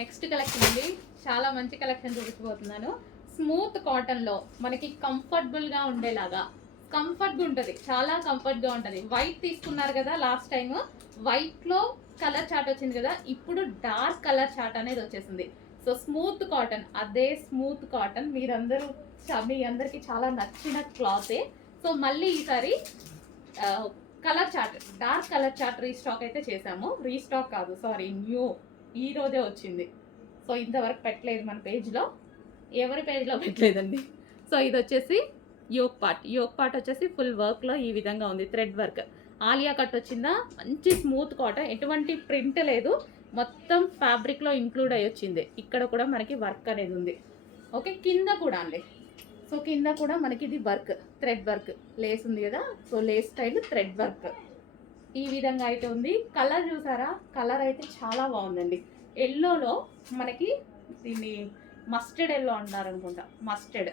Next collection అండి, చాలా మంచి కలెక్షన్ చూపించబోతున్నాను. స్మూత్ కాటన్లో మనకి కంఫర్టబుల్గా ఉండేలాగా, కంఫర్ట్గా ఉంటుంది, చాలా కంఫర్ట్గా ఉంటుంది. వైట్ తీసుకున్నారు కదా లాస్ట్ టైం, వైట్లో కలర్ చార్ట్ వచ్చింది కదా, ఇప్పుడు డార్క్ కలర్ చార్ట్ అనేది వచ్చేసింది. సో స్మూత్ కాటన్, అదే స్మూత్ కాటన్ మీ అందరికీ చాలా నచ్చిన క్లాతే. సో మళ్ళీ ఈసారి colour chart, dark colour chart restock అయితే చేసాము. రీస్టాక్ కాదు, సారీ, న్యూ, ఈ రోజే వచ్చింది. సో ఇంతవరకు పెట్టలేదు మన పేజ్లో, ఎవరి పేజ్లో పెట్టలేదండి. సో ఇది వచ్చేసి యోక్ పార్ట్ వచ్చేసి ఫుల్ వర్క్లో ఈ విధంగా ఉంది. థ్రెడ్ వర్క్, ఆలియా కట్ వచ్చిందా, మంచి స్మూత్ కాటన్, ఎటువంటి ప్రింట్ లేదు, మొత్తం ఫ్యాబ్రిక్లో ఇంక్లూడ్ అయ్యి వచ్చింది. ఇక్కడ కూడా మనకి వర్క్ అనేది ఉంది. ఓకే, కింద కూడా అండి. సో కింద కూడా మనకి ఇది వర్క్, థ్రెడ్ వర్క్, లేస్ ఉంది కదా, so Lay's style thread work ఈ విధంగా అయితే ఉంది. కలర్ చూసారా, కలర్ అయితే చాలా బాగుందండి. ఎల్లోలో మనకి దీన్ని మస్టర్డ్ ఎల్లో అంటారు అనుకుంటా, మస్టర్డ్,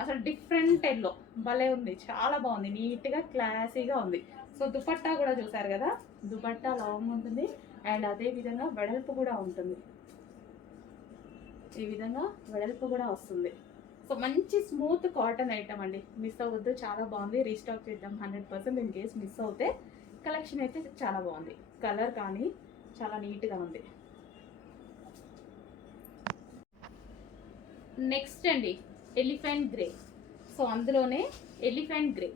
అసలు డిఫరెంట్ ఎల్లో, భలే ఉంది, చాలా బాగుంది, నీట్గా క్లాసీగా ఉంది. సో దుపట్టా కూడా చూసారు కదా, దుపట్టా లాంగ్ ఉంటుంది అండ్ అదే విధంగా వెడల్పు కూడా ఉంటుంది. ఈ విధంగా వెడల్పు కూడా వస్తుంది. సో మంచి స్మూత్ కాటన్ ఐటమ్ అండి, మిస్ అవ్వద్దు, చాలా బాగుంది. రీస్టాక్ చేద్దాం 100%. ఇన్ కేస్ మిస్ అవుతే కలెక్షన్ అయితే చాలా బాగుంది, కలర్ కానీ చాలా నీట్గా ఉంది. నెక్స్ట్ అండి ఎలిఫెంట్ గ్రే. సో అందులోనే ఎలిఫెంట్ గ్రే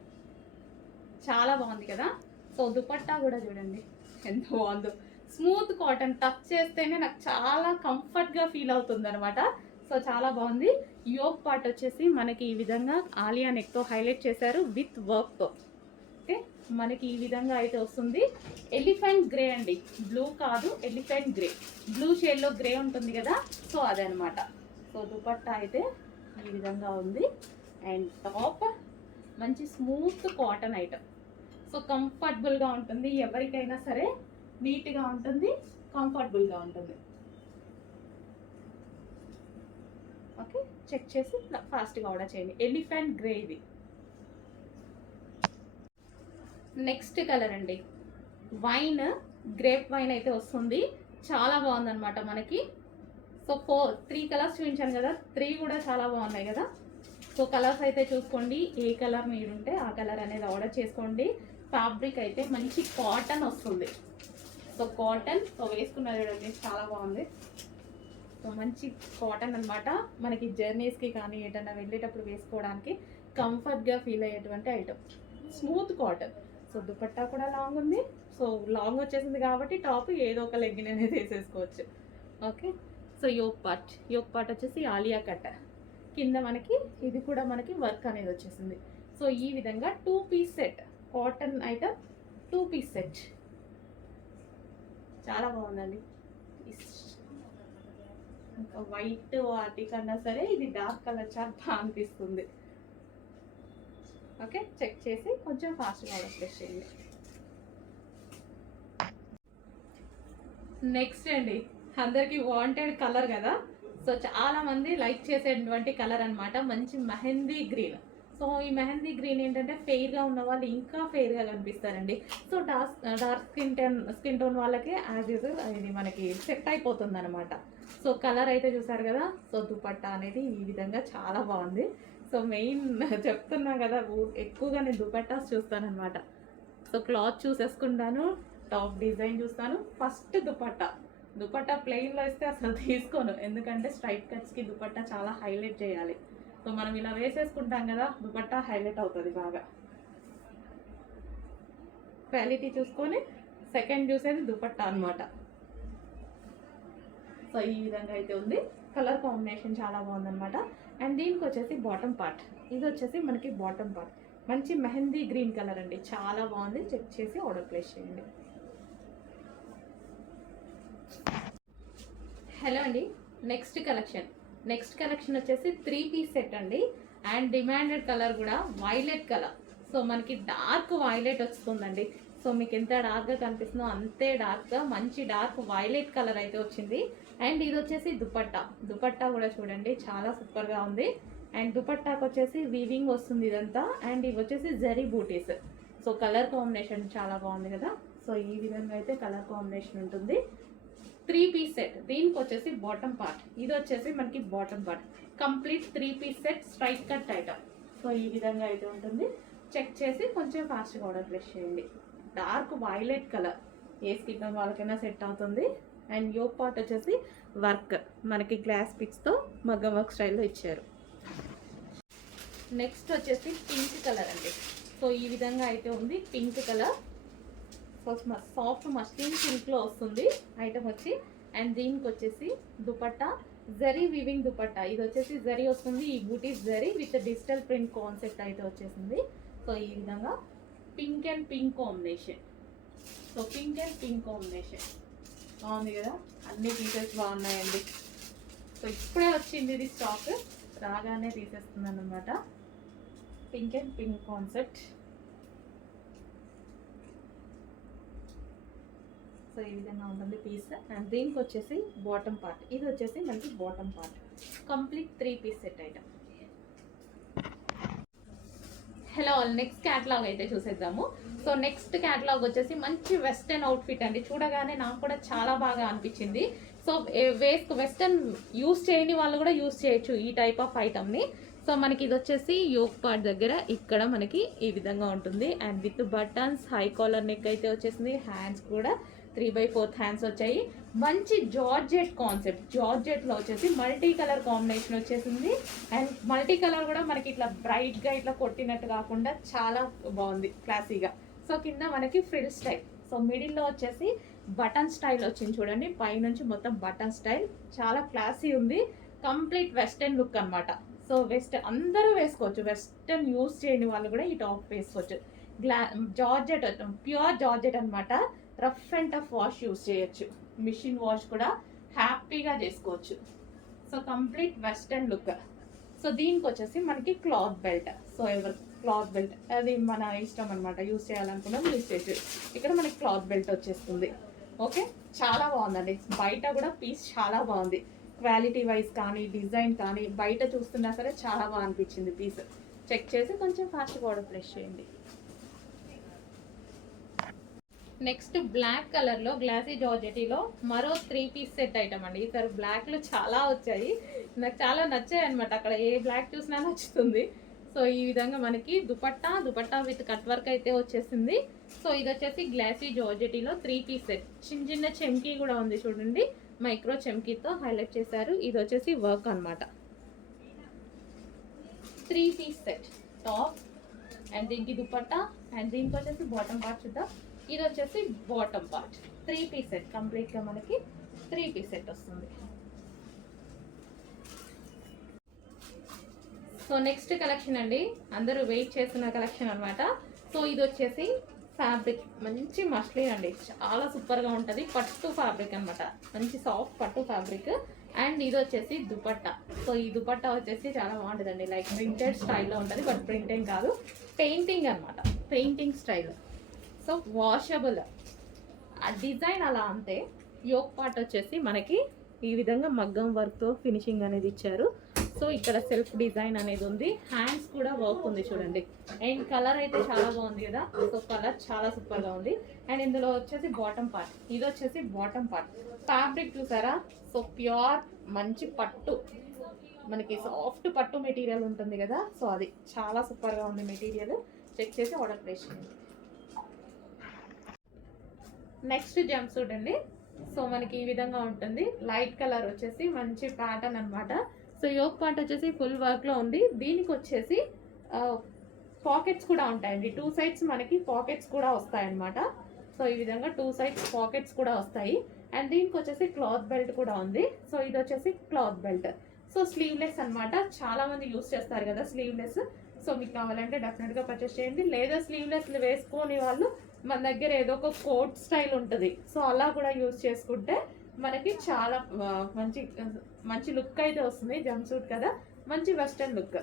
చాలా బాగుంది కదా. సో దుపట్టా కూడా చూడండి ఎంత బాగుందో, స్మూత్ కాటన్, టచ్ చేస్తేనే నాకు చాలా కంఫర్ట్గా ఫీల్ అవుతుంది అనమాట. సో చాలా బాగుంది. యోక్ పార్ట్ వచ్చేసి మనకి ఈ విధంగా ఆలియా నెక్తో హైలైట్ చేశారు విత్ వర్క్తో. ఓకే, మనకి ఈ విధంగా అయితే వస్తుంది. ఎలిఫెంట్ గ్రే అండి, బ్లూ కాదు, ఎలిఫెంట్ గ్రే, బ్లూ షేడ్లో గ్రే ఉంటుంది కదా, సో అదనమాట. సో దుపట్టా అయితే ఈ విధంగా ఉంది అండ్ టాప్ మంచి స్మూత్ కాటన్ ఐటమ్. సో కంఫర్టబుల్గా ఉంటుంది, ఎవరికైనా సరే నీట్గా ఉంటుంది, కంఫర్టబుల్గా ఉంటుంది. ఓకే, చెక్ చేసి ఫాస్ట్గా ఆర్డర్ చేయండి. ఎలిఫెంట్ గ్రే ఇది. నెక్స్ట్ కలర్ అండి వైన్, గ్రేప్ వైన్ అయితే వస్తుంది, చాలా బాగుందన్నమాట మనకి. సో 3 కలర్స్ చూపించాను కదా, 3 కూడా చాలా బాగున్నాయి కదా. సో కలర్స్ అయితే చూసుకోండి, ఏ కలర్ మీరు ఉంటే ఆ కలర్ అనేది ఆర్డర్ చేసుకోండి. ఫ్యాబ్రిక్ అయితే మంచి కాటన్ వస్తుంది. సో కాటన్, సో వేసుకున్నారు చూడండి, చాలా బాగుంది. సో మంచి కాటన్ అనమాట, మనకి జర్నీస్కి కానీ ఏదైనా వెళ్ళేటప్పుడు వేసుకోవడానికి కంఫర్ట్గా ఫీల్ అయ్యేటువంటి item, smooth cotton. So dupatta కూడా లాంగ్ ఉంది, సో లాంగ్ వచ్చేసింది కాబట్టి టాప్ ఏదో ఒక లెగ్గిన్ అనేది వేసేసుకోవచ్చు. ఓకే, సో యోక్ పార్ట్ వచ్చేసి ఆలియా కట్, కింద మనకి ఇది కూడా మనకి వర్క్ అనేది వచ్చేసింది. సో ఈ విధంగా 2 piece set, cotton item 2 piece set, చాలా బాగుందండి. ఇంకా వైట్ వాటి కన్నా సరే ఇది డార్క్ కలర్ చాలా బాగా అనిపిస్తుంది. ఓకే, చెక్ చేసి కొంచెం ఫాస్ట్గా ఆర్డర్ ప్లేస్ చేయండి. నెక్స్ట్ అండి, అందరికీ వాంటెడ్ కలర్ కదా, సో చాలా మంది లైక్ చేసేటువంటి కలర్ అనమాట, మంచి మెహందీ గ్రీన్. సో ఈ మెహందీ గ్రీన్ ఏంటంటే ఫెయిర్గా ఉన్న వాళ్ళు ఇంకా ఫెయిర్గా కనిపిస్తారండి. సో డార్క్ స్కిన్ టోన్ వాళ్ళకి యాజ్ యూజువల్ ఇది మనకి సెట్ అయిపోతుంది అనమాట. సో కలర్ అయితే చూసారు కదా. సో దుపట్టా అనేది ఈ విధంగా చాలా బాగుంది. సో మెయిన్ చెప్తున్నా కదా, ఎక్కువగా నేను దుపట్టాస్ చూస్తానమాట. సో క్లాత్ చూసేసుకుంటాను, టాప్ డిజైన్ చూస్తాను, ఫస్ట్ దుపట్టా ప్లెయిన్లో ఇస్తే అసలు తీసుకోను, ఎందుకంటే స్ట్రైట్ కట్స్కి దుపట్టా చాలా హైలైట్ చేయాలి. సో మనం ఇలా వేసేసుకుంటాం కదా, దుపట్టా హైలైట్ అవుతుంది బాగా. క్వాలిటీ చూసుకొని సెకండ్ చూసేది దుపట్టా అనమాట. సో ఈ విధంగా అయితే ఉంది, కలర్ కాంబినేషన్ చాలా బాగుందన్నమాట. అండ్ దీనికి వచ్చేసి బాటమ్ పార్ట్, ఇది వచ్చేసి మనకి బాటమ్ పార్ట్, మంచి మెహందీ గ్రీన్ కలర్ అండి, చాలా బాగుంది. చెక్ చేసి ఆర్డర్ ప్లేస్ చేయండి. హలో అండి, నెక్స్ట్ కలెక్షన్ వచ్చేసి 3 పీస్ సెట్ అండి. అండ్ డిమాండెడ్ కలర్ కూడా వైలెట్ కలర్. సో మనకి డార్క్ వైలెట్ వస్తుందండి. సో మీకు ఎంత డార్క్గా కనిపిస్తుందో అంతే డార్క్గా మంచి డార్క్ వైలెట్ కలర్ అయితే వచ్చింది. అండ్ ఇది వచ్చేసి దుపట్టా కూడా చూడండి, చాలా సూపర్గా ఉంది. అండ్ దుపట్టాకు వచ్చేసి వీవింగ్ వస్తుంది ఇదంతా. అండ్ ఇవి వచ్చేసి జరీ బూటీస్. సో కలర్ కాంబినేషన్ చాలా బాగుంది కదా. సో ఈ విధంగా అయితే కలర్ కాంబినేషన్ ఉంటుంది. 3 పీస్ సెట్. దీనికి వచ్చేసి బాటమ్ పార్ట్, ఇది వచ్చేసి మనకి bottom part. Complete 3 piece set straight cut item. So ఈ విధంగా అయితే ఉంటుంది. చెక్ చేసి కొంచెం ఫాస్ట్గా ఆర్డర్ ప్లేస్ చేయండి. డార్క్ వైలెట్ కలర్, ఏ స్కిన్ టోన్ వాళ్ళకైనా సెట్ అవుతుంది. అండ్ యోక్ పార్ట్ వచ్చేసి వర్క్, మనకి గ్లాస్ పిక్స్తో మగ్గం వర్క్ స్టైల్లో ఇచ్చారు. నెక్స్ట్ వచ్చేసి పింక్ కలర్ అండి. సో ఈ విధంగా అయితే ఉంది pink colour. So soft muslin పింక్లో వస్తుంది ఐటమ్ వచ్చి. అండ్ దీనికి వచ్చేసి దుపట్టా, జరీ వివింగ్ దుపట్టా. ఇది వచ్చేసి జరీ వస్తుంది, ఈ buti zari with digital print concept అయితే వచ్చేసింది. సో ఈ విధంగా pink and pink combination. So pink and pink combination బాగుంది కదా, అన్ని పీసెస్ బాగున్నాయండి. సో ఇప్పుడే వచ్చింది ఇది స్టాక్, రాగానే తీసేస్తున్నాను అనమాట. Pink and pink concept. So ఈ విధంగా ఉంటుంది పీస్. అండ్ దీనికి వచ్చేసి బాటమ్ పార్ట్, ఇది వచ్చేసి మనకి bottom part. Complete 3 piece set item. Hello, next catalogue అయితే చూసేద్దాము. సో నెక్స్ట్ క్యాటలాగ్ వచ్చేసి మంచి వెస్టర్న్ అవుట్ఫిట్ అండి. చూడగానే నాకు కూడా చాలా బాగా అనిపించింది. సో వెస్టర్న్ యూస్ చేయని వాళ్ళు కూడా యూస్ చేయొచ్చు ఈ టైప్ ఆఫ్ ఐటమ్ని. సో మనకి ఇది వచ్చేసి యోక్ పార్ట్ దగ్గర ఇక్కడ మనకి ఈ విధంగా ఉంటుంది. And with buttons, high collar neck అయితే వచ్చేసింది. హ్యాండ్స్ కూడా 3/4 హ్యాండ్స్ వచ్చాయి. మంచి జార్జెట్ కాన్సెప్ట్, జార్జెట్లో వచ్చేసి మల్టీ కలర్ కాంబినేషన్ వచ్చేసింది. అండ్ మల్టీ కలర్ కూడా మనకి ఇట్లా బ్రైట్గా ఇట్లా కొట్టినట్టు కాకుండా చాలా బాగుంది, క్లాసీగా. సో కింద మనకి ఫ్రిల్ స్టైల్. సో మిడిల్లో వచ్చేసి బటన్ స్టైల్ వచ్చింది చూడండి, పైనుంచి మొత్తం బటన్ స్టైల్, చాలా క్లాసీ ఉంది. కంప్లీట్ వెస్టర్న్ లుక్ అనమాట. సో వెస్టర్న్ అందరూ వేసుకోవచ్చు, వెస్టర్న్ యూస్ చేయని వాళ్ళు కూడా ఈ టాప్ వేసుకోవచ్చు. జార్జెట్, ప్యూర్ జార్జెట్ అనమాట. Rough and tough wash use చేయొచ్చు, మిషన్ వాష్ కూడా హ్యాపీగా చేసుకోవచ్చు. So complete western look. So దీనికి వచ్చేసి మనకి క్లాత్ బెల్ట్. సో ఎవరు క్లాత్ బెల్ట్ అది మన ఇష్టం అనమాట, యూస్ చేయాలనుకున్నాం యూస్ చేయొచ్చు. ఇక్కడ మనకి క్లాత్ బెల్ట్ వచ్చేస్తుంది. ఓకే, చాలా బాగుందండి. బయట కూడా పీస్ చాలా బాగుంది, క్వాలిటీ వైజ్ కానీ డిజైన్ కానీ బయట చూస్తున్నా సరే చాలా బాగా అనిపించింది పీస్. చెక్ చేసి కొంచెం ఫాస్ట్గా ఆర్డర్ ప్లేస్ చేయండి. నెక్స్ట్ బ్లాక్ కలర్లో గ్లాసీ జార్జెటీలో మరో 3 పీస్ సెట్ ఐటమ్ అండి. ఈసారి బ్లాక్లో చాలా వచ్చాయి, నాకు చాలా నచ్చాయి అనమాట. అక్కడ ఏ బ్లాక్ చూసినా నచ్చుతుంది. సో ఈ విధంగా మనకి దుపట్టా విత్ కట్ వర్క్ అయితే వచ్చేసింది. సో ఇది వచ్చేసి గ్లాసీ జార్జెటీలో 3 పీస్ సెట్. చిన్న చెమ్కీ కూడా ఉంది చూడండి, మైక్రో చెమ్కీతో హైలైట్ చేశారు. ఇది వచ్చేసి వర్క్ అనమాట. 3 పీస్ సెట్ టాప్ అండ్ దీనికి దుపట్టా అండ్ దీనికి వచ్చేసి బాటమ్ పార్ట్ చూద్దాం. ఇది వచ్చేసి బాటమ్ పార్ట్. 3 పీస్ సెట్, కంప్లీట్గా మనకి 3 పీస్ సెట్ వస్తుంది. సో నెక్స్ట్ కలెక్షన్ అండి, అందరూ వెయిట్ చేస్తున్న కలెక్షన్ అనమాట. సో ఇది వచ్చేసి ఫ్యాబ్రిక్ మంచి మస్లిన్ అండి, చాలా సూపర్గా ఉంటుంది. పట్టు ఫ్యాబ్రిక్ అనమాట, మంచి సాఫ్ట్ పట్టు ఫ్యాబ్రిక్. అండ్ ఇది వచ్చేసి దుపట్టా. సో ఈ దుపట్టా వచ్చేసి చాలా బాగుంటుందండి, లైక్ ప్రింటెడ్ స్టైల్లో ఉంటుంది, బట్ ప్రింటింగ్ కాదు, పెయింటింగ్ అనమాట, పెయింటింగ్ స్టైల్. సో వాషబుల్, ఆ డిజైన్ అలా అంతే. యోక్ పార్ట్ వచ్చేసి మనకి ఈ విధంగా మగ్గం వర్క్తో ఫినిషింగ్ అనేది ఇచ్చారు. సో ఇక్కడ సెల్ఫ్ డిజైన్ అనేది ఉంది, హ్యాండ్స్ కూడా వర్క్ ఉంది చూడండి. అండ్ కలర్ అయితే చాలా బాగుంది కదా, సో కలర్ చాలా సూపర్గా ఉంది. అండ్ ఇందులో వచ్చేసి బాటమ్ పార్ట్, ఇది వచ్చేసి బాటమ్ పార్ట్. ఫ్యాబ్రిక్ చూసారా, సో ప్యూర్ మంచి పట్టు, మనకి సాఫ్ట్ పట్టు మెటీరియల్ ఉంటుంది కదా, సో అది చాలా సూపర్గా ఉంది మెటీరియల్. చెక్ చేసి ఆర్డర్ ప్లేస్ చేయండి. నెక్స్ట్ జంప్ సూట్ అండి. సో మనకి ఈ విధంగా ఉంటుంది, లైట్ కలర్ వచ్చేసి మంచి ప్యాటర్న్ అనమాట. సో యోక్ పార్ట్ వచ్చేసి ఫుల్ వర్క్లో ఉంది. దీనికి వచ్చేసి పాకెట్స్ కూడా ఉంటాయండి, 2 సైడ్స్ మనకి పాకెట్స్ కూడా వస్తాయన్నమాట. సో ఈ విధంగా 2 సైడ్స్ పాకెట్స్ కూడా వస్తాయి. అండ్ దీనికి వచ్చేసి క్లాత్ బెల్ట్ కూడా ఉంది. సో ఇది వచ్చేసి క్లాత్ బెల్ట్. సో స్లీవ్లెస్ అనమాట, చాలా మంది యూస్ చేస్తారు కదా స్లీవ్లెస్. సో మీకు కావాలంటే డెఫినెట్గా పర్చేస్ చేయండి. లేదా స్లీవ్లెస్ వేసుకొని వాళ్ళు మన దగ్గర ఏదో ఒక కోట్ స్టైల్ ఉంటుంది, సో అలా కూడా యూజ్ చేసుకుంటే మనకి చాలా మంచి లుక్ అయితే వస్తుంది. జంప్ సూట్ కదా, మంచి వెస్టర్న్ లుక్.